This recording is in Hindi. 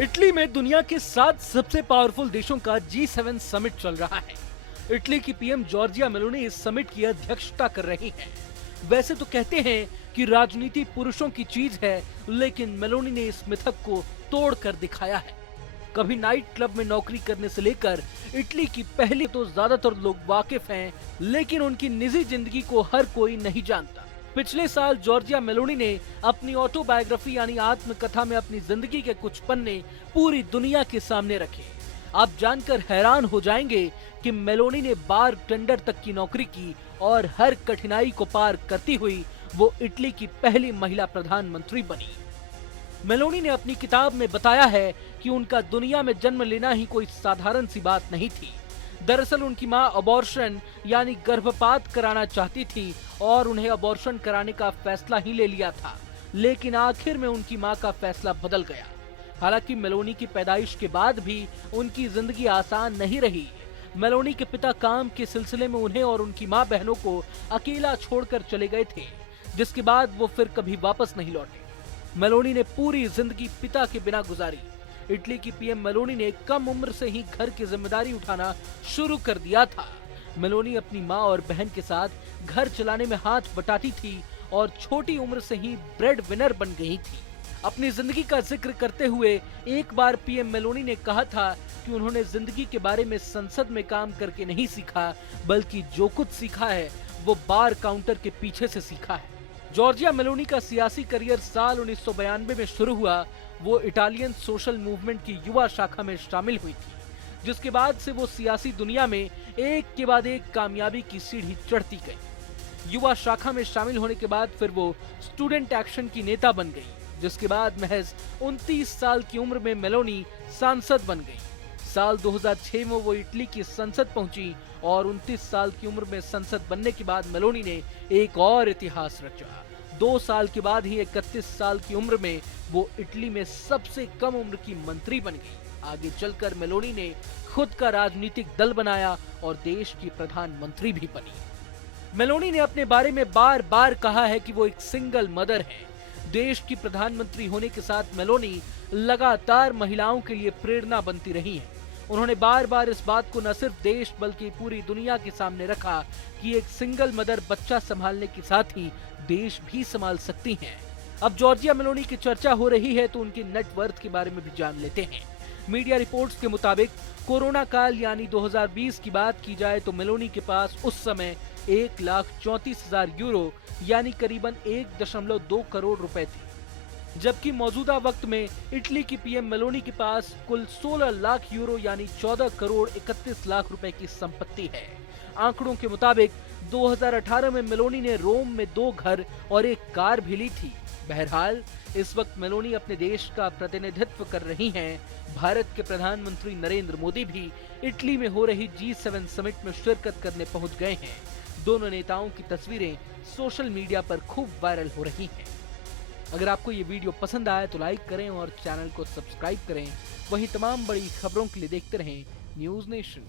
इटली में दुनिया के 7 सबसे पावरफुल देशों का G7 समिट चल रहा है। इटली की पीएम जॉर्जिया मेलोनी इस समिट की अध्यक्षता कर रही हैं। वैसे तो कहते हैं कि राजनीति पुरुषों की चीज है, लेकिन मेलोनी ने इस मिथक को तोड़ कर दिखाया है। कभी नाइट क्लब में नौकरी करने से लेकर इटली की पहली तो ज्यादातर लोग वाकिफ हैं, लेकिन उनकी निजी जिंदगी को हर कोई नहीं जानता। पिछले साल जॉर्जिया मेलोनी ने अपनी ऑटोबायोग्राफी यानी आत्मकथा में अपनी जिंदगी के कुछ पन्ने पूरी दुनिया के सामने रखे। आप जानकर हैरान हो जाएंगे कि मेलोनी ने बार टेंडर तक की नौकरी की और हर कठिनाई को पार करती हुई वो इटली की पहली महिला प्रधानमंत्री बनी। मेलोनी ने अपनी किताब में बताया है कि उनका दुनिया में जन्म लेना ही कोई साधारण सी बात नहीं थी। दरअसल उनकी मां अबॉर्शन यानी गर्भपात कराना चाहती थी और उन्हें अबॉर्शन कराने का फैसला ही ले लिया था, लेकिन आखिर में उनकी मां का फैसला बदल गया। हालांकि मेलोनी की पैदाइश के बाद भी उनकी जिंदगी आसान नहीं रही। मेलोनी के पिता काम के सिलसिले में उन्हें और उनकी मां बहनों को अकेला छोड़कर चले गए थे, जिसके बाद वो फिर कभी वापस नहीं लौटे। मेलोनी ने पूरी जिंदगी पिता के बिना गुजारी। इटली की पीएम मेलोनी ने कम उम्र से ही घर की जिम्मेदारी उठाना शुरू कर दिया था। मेलोनी अपनी मां और बहन के साथ घर चलाने में हाथ बटाती थी और छोटी उम्र से ही ब्रेड विनर बन गई थी। अपनी जिंदगी का जिक्र करते हुए एक बार पीएम मेलोनी ने कहा था कि उन्होंने जिंदगी के बारे में संसद में काम करके नहीं सीखा, बल्कि जो कुछ सीखा है वो बार काउंटर के पीछे से सीखा है। जॉर्जिया मेलोनी का सियासी करियर साल 1992 में शुरू हुआ। वो इटालियन सोशल मूवमेंट की युवा शाखा में शामिल हुई थी, जिसके बाद से वो सियासी दुनिया में एक के बाद एक कामयाबी की सीढ़ी चढ़ती गई। युवा शाखा में शामिल होने के बाद फिर वो स्टूडेंट एक्शन की नेता बन गई, जिसके बाद महज 29 साल की उम्र में मेलोनी सांसद बन गई। साल 2006 में वो इटली की संसद पहुंची और 29 साल की उम्र में संसद बनने के बाद मेलोनी ने एक और इतिहास रचा। 2 साल के बाद ही 31 साल की उम्र में वो इटली में सबसे कम उम्र की मंत्री बन गई। आगे चलकर मेलोनी ने खुद का राजनीतिक दल बनाया और देश की प्रधानमंत्री भी बनी। मेलोनी ने अपने बारे में बार बार कहा है कि वो एक सिंगल मदर है। देश की प्रधानमंत्री होने के साथ मेलोनी लगातार महिलाओं के लिए प्रेरणा बनती रही है। उन्होंने बार बार इस बात को न सिर्फ देश बल्कि पूरी दुनिया के सामने रखा कि एक सिंगल मदर बच्चा संभालने के साथ ही देश भी संभाल सकती हैं। अब जॉर्जिया मेलोनी की चर्चा हो रही है तो उनकी नेटवर्थ के बारे में भी जान लेते हैं। मीडिया रिपोर्ट्स के मुताबिक कोरोना काल यानी 2020 की बात की जाए तो मेलोनी के पास उस समय 1,34,000 यूरो यानी करीबन 1.2 करोड़ रुपए थे, जबकि मौजूदा वक्त में इटली की पीएम मेलोनी के पास कुल 16 लाख यूरो यानी 14 करोड़ 31 लाख रुपए की संपत्ति है। आंकड़ों के मुताबिक 2018 में मेलोनी ने रोम में 2 घर और 1 कार भी ली थी। बहरहाल इस वक्त मेलोनी अपने देश का प्रतिनिधित्व कर रही हैं। भारत के प्रधानमंत्री नरेंद्र मोदी भी इटली में हो रही G7 समिट में शिरकत करने पहुंच गए हैं। दोनों नेताओं की तस्वीरें सोशल मीडिया पर खूब वायरल हो रही हैं। अगर आपको ये वीडियो पसंद आए तो लाइक करें और चैनल को सब्सक्राइब करें। वहीं तमाम बड़ी खबरों के लिए देखते रहें न्यूज़ नेशन।